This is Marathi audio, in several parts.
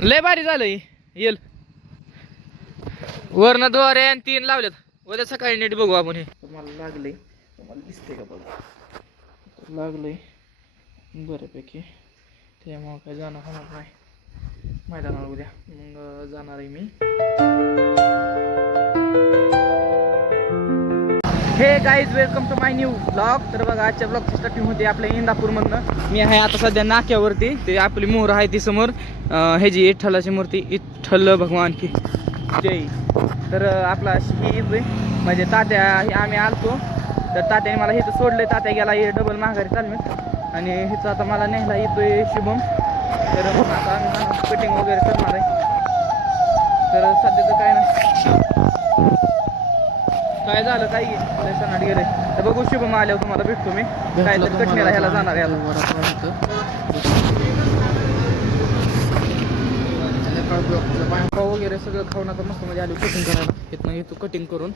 लय भारी झालंय. येल वरनं द्वारे आणि 3 लावल्यात. उद्या सकाळी नीट बघू आपण. हे तुम्हाला लागलंय, तुम्हाला दिसतंय का बघा. लागलंय बऱ्यापैकी, त्यामुळं काय जाणं होणार नाही मैदानावर उद्या. मग जाणार आहे मी. Hey guys, welcome to my new blog. तर बघा, आजच्या ब्लॉगची स्टार्टिंग होती आपल्या इंदापूरमधनं. मी आहे आता सध्या नाक्यावरती. ते आपली मोहर आहे ती समोर, ह्याची विठ्ठलाची मूर्ती, विठ्ठल भगवान की जय. तर आपला ही ईद म्हणजे तात्या, आम्ही आलतो तर तात्याने मला इथं सोडलं. तात्या गेला हे डबल माघारी चालवीत आणि हिचं आता मला नेहला येतोय शुभम. तर आता आम्ही कटिंग वगैरे करणार आहे. तर सध्या तर काय नाही, काय झालं काय सणाट गेले तर बघू. शुभम आल्यावर तुम्हाला भेटतो मी. काय तर कटणीला ह्याला जाणार याला वगैरे सगळं खाऊन आता मस्त मध्ये आलो कटिंग करायला. इथनं येतो कटिंग करून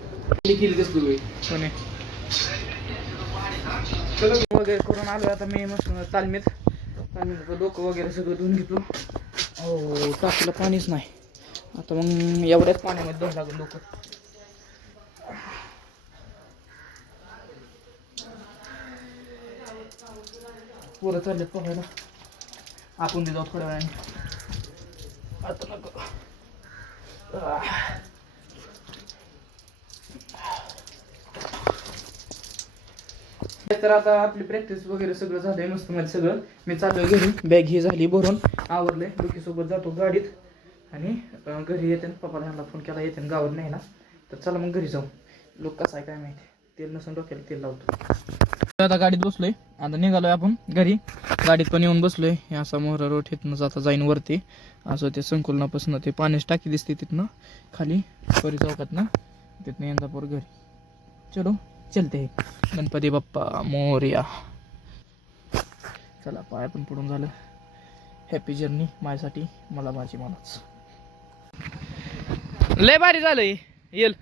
वगैरे करून आलो. आता मी मस्त तालमीत डोकं वगैरे सगळं धुवून घेतो. हो, टाकीला पाणीच नाही आता. मग एवढ्याच पाण्यामध्ये धुवून लागून डोकं. पोरं चाललेत पोहायला, आपण जाऊ थोड्या वेळाने. आता नको. तर आता आपली प्रॅक्टिस वगैरे सगळं झालंय मस्त मध्ये सगळं. मी चाललोय घरी, बॅग ही झाली भरून, आवरले. डोकीसोबत जातो गाडीत आणि घरी येते. पप्पाला ह्याला फोन केला, येते गावात न्यायला. तर चला मग घरी जाऊ. लोक कसं आहे काय माहिती, तेल नसून डोक्याला तेल लावतो. आता गाडीत बसलोय, आता निघालोय आपण घरी. गाडीत पण येऊन बसलोय. हे असा मोहरा रोड इथनं जाता जाईन वरती. असं ते संकुलनापासून ते पाण्याची टाकी दिसते तिथनं खाली परी चौकातनं, तिथनं इंदापूर घरी. चलो चलते. गणपती बाप्पा मोरया. चला, पाय पण पडून झालं. हॅपी जर्नी माझ्यासाठी, मला माझी मलाच. लय भारी झालंय. येल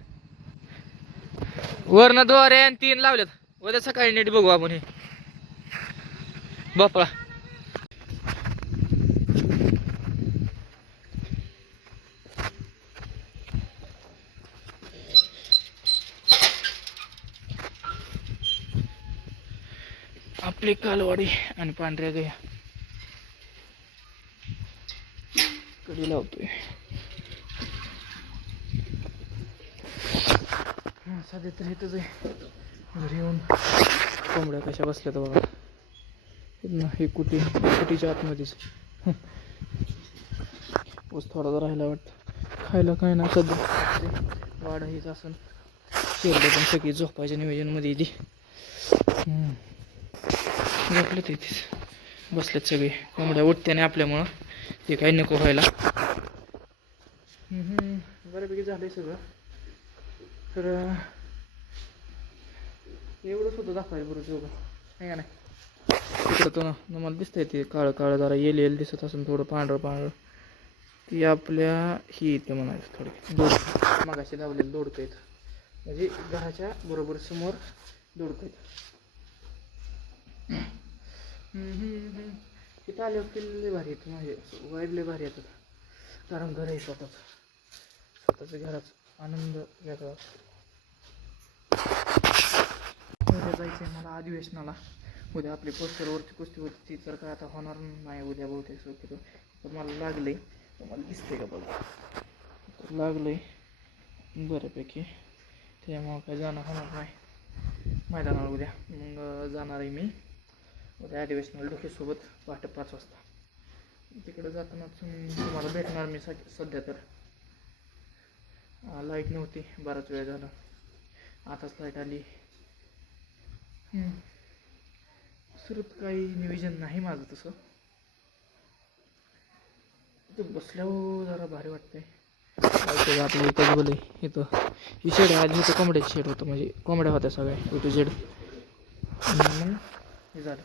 वरनं द्वारे आणि 3 लावल्यात. उद्या सकाळी नीट बघू आपण. हे बापळा आपली कालवाडी आणि पांढऱ्या गया कधी लावतोय. सध्या तर इथंच आहे. घरी येऊन कोंबड्या कशा बसल्या तर बघा. हे कुटीच्या आतमध्येच ऊस थोडा राहिला वाटतं. खायला काय ना सध्या वाडा हीच असं. शेरडे पण सगळी झोपायच्या नियोजनमध्ये येते. झोपले तिथेच बसलेत सगळे. कोंबड्या उठत्याने आपल्यामुळं ते काही नको व्हायला. बऱ्यापैकी झालंय सगळं. तर एवढंच होतं दाखवायला बरं सगळं, आहे का नाही. तिकडं तो ना मला दिसतंय ते काळं काळं जरा येल दिसत असून थोडं पांढरं पांढरं. ती आपल्या ही येते म्हणायचं थोडी दोड मागाशी लावलेलं दोडकं येतं. म्हणजे घराच्या बरोबर समोर दोडकं येतं. तिथं आल्यावर किल्ले भारी येतं. म्हणजे वाईब लय भारी येतात. कारण घर आहे स्वतःच्या घराचा आनंद वेगळा. उद्या जायचं आहे मला अधिवेशनाला. उद्या आपली पोस्टरवरची कुस्ती होती ती तर काय आता होणार नाही उद्या बहुतेक शक्यतो. तर मला लागलंय, तुम्हाला दिसतंय का बघा. लागलंय बऱ्यापैकी, त्यामुळं काय जाणं होणार नाही मैदानावर उद्या. मग जाणार आहे मी उद्या अधिवेशनाला डोकेसोबत पहाटे 5 वाजता. तिकडे जाताना तुम्हाला भेटणार मी. सध्या तर लाईट नव्हती, बराच वेळ झाला. आताच लाईट आली. सुरत काही नियोजन नाही माझं तसं. इथं बसल्यावर जरा भारी वाटतंय. आपलं इथंच बोल इथं ही शेड आहे. आधी इथं कोंबड्याची शेड होतं, म्हणजे कोंबड्या होत्या सगळ्या इथं शेड. मग हे झालं,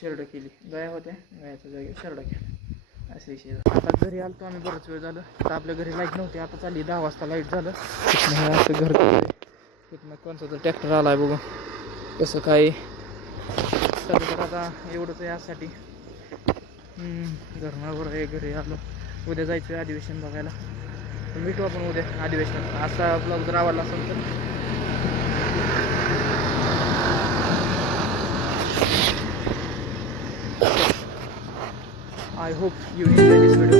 शेरडं केली. गाया होत्या, गायाच्या जागेवर शेरडा केला, असा विषय. आता घरी आलो आम्ही बराच वेळ झालं. तर आपल्या घरी लाईट नव्हती, आता चालली 10 वाजता लाईट झालं. असं घर तिथनं कोणचा तर ट्रॅक्टर आला आहे बघू कसं काय. तर आता एवढंच आहे यासाठी. घरणावर आहे, घरी आलो. उद्या जायचं आहे अधिवेशन बघायला. तर भेटू आपण उद्या अधिवेशनात. असा ब्लॉग जर आवडला असेल तर I hope you enjoy this video.